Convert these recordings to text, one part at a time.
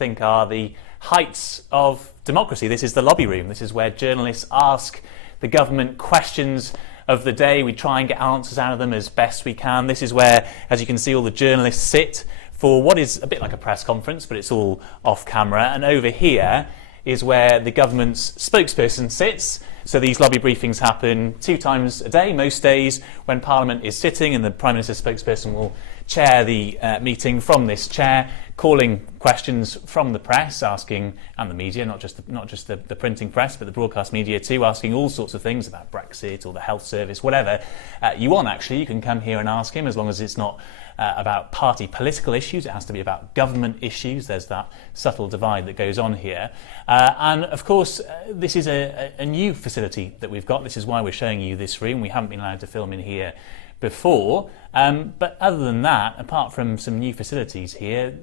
think are the heights of democracy. This is the lobby room. This is where journalists ask the government questions of the day. We try and get answers out of them as best we can. This is where, as you can see, all the journalists sit for what is a bit like a press conference, but it's all off camera. And over here is where the government's spokesperson sits. So these lobby briefings happen 2 times a day, most days, when Parliament is sitting, and the Prime Minister's spokesperson will chair the meeting from this chair, calling questions from the press, asking, and the media, not just the printing press, but the broadcast media too, asking all sorts of things about Brexit or the health service, whatever you want. Actually, you can come here and ask him, as long as it's not about party political issues. It has to be about government issues. There's that subtle divide that goes on here. And of course, this is a new facility that we've got. This is why we're showing you this room. We haven't been allowed to film in here before. But other than that, apart from some new facilities here,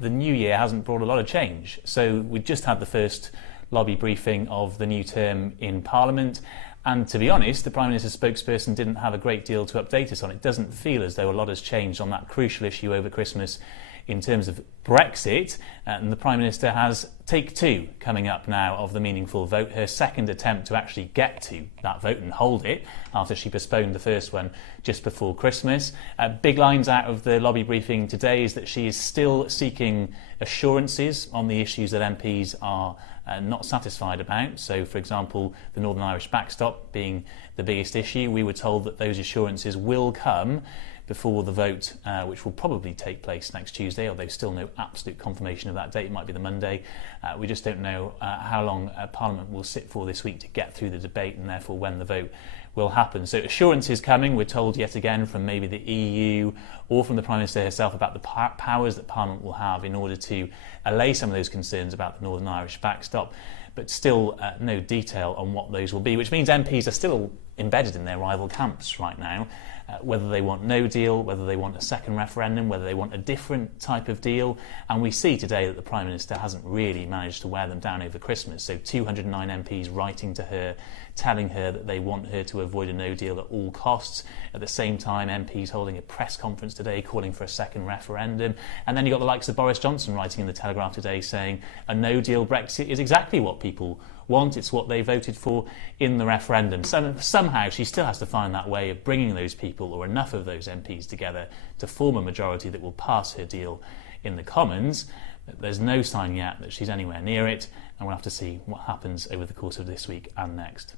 the new year hasn't brought a lot of change. So we just had the first lobby briefing of the new term in Parliament. And to be honest, the Prime Minister's spokesperson didn't have a great deal to update us on. It doesn't feel as though a lot has changed on that crucial issue over Christmas in terms of Brexit. And the Prime Minister has take 2 coming up now of the meaningful vote, her second attempt to actually get to that vote and hold it after she postponed the first one just before Christmas. Big lines out of the lobby briefing today is that she is still seeking assurances on the issues that MPs are not satisfied about. So, for example, the Northern Irish backstop being the biggest issue. We were told that those assurances will come before the vote, which will probably take place next Tuesday, although still no absolute confirmation of that date. It might be the Monday. We just don't know how long Parliament will sit for this week to get through the debate, and therefore when the vote will happen. So assurances coming, we're told yet again, from maybe the EU or from the Prime Minister herself about the powers that Parliament will have in order to allay some of those concerns about the Northern Irish backstop, but still no detail on what those will be, which means MPs are still embedded in their rival camps right now, whether they want no deal, whether they want a second referendum, whether they want a different type of deal. And we see today that the Prime Minister hasn't really managed to wear them down over Christmas. So 209 MPs writing to her, telling her that they want her to avoid a no deal at all costs. At the same time, MPs holding a press conference today calling for a second referendum. And then you've got the likes of Boris Johnson writing in the Telegraph today saying a no deal Brexit is exactly what people want. It's what they voted for in the referendum. Somehow she still has to find that way of bringing those people, or enough of those MPs, together to form a majority that will pass her deal in the Commons. There's no sign yet that she's anywhere near it, and we'll have to see what happens over the course of this week and next.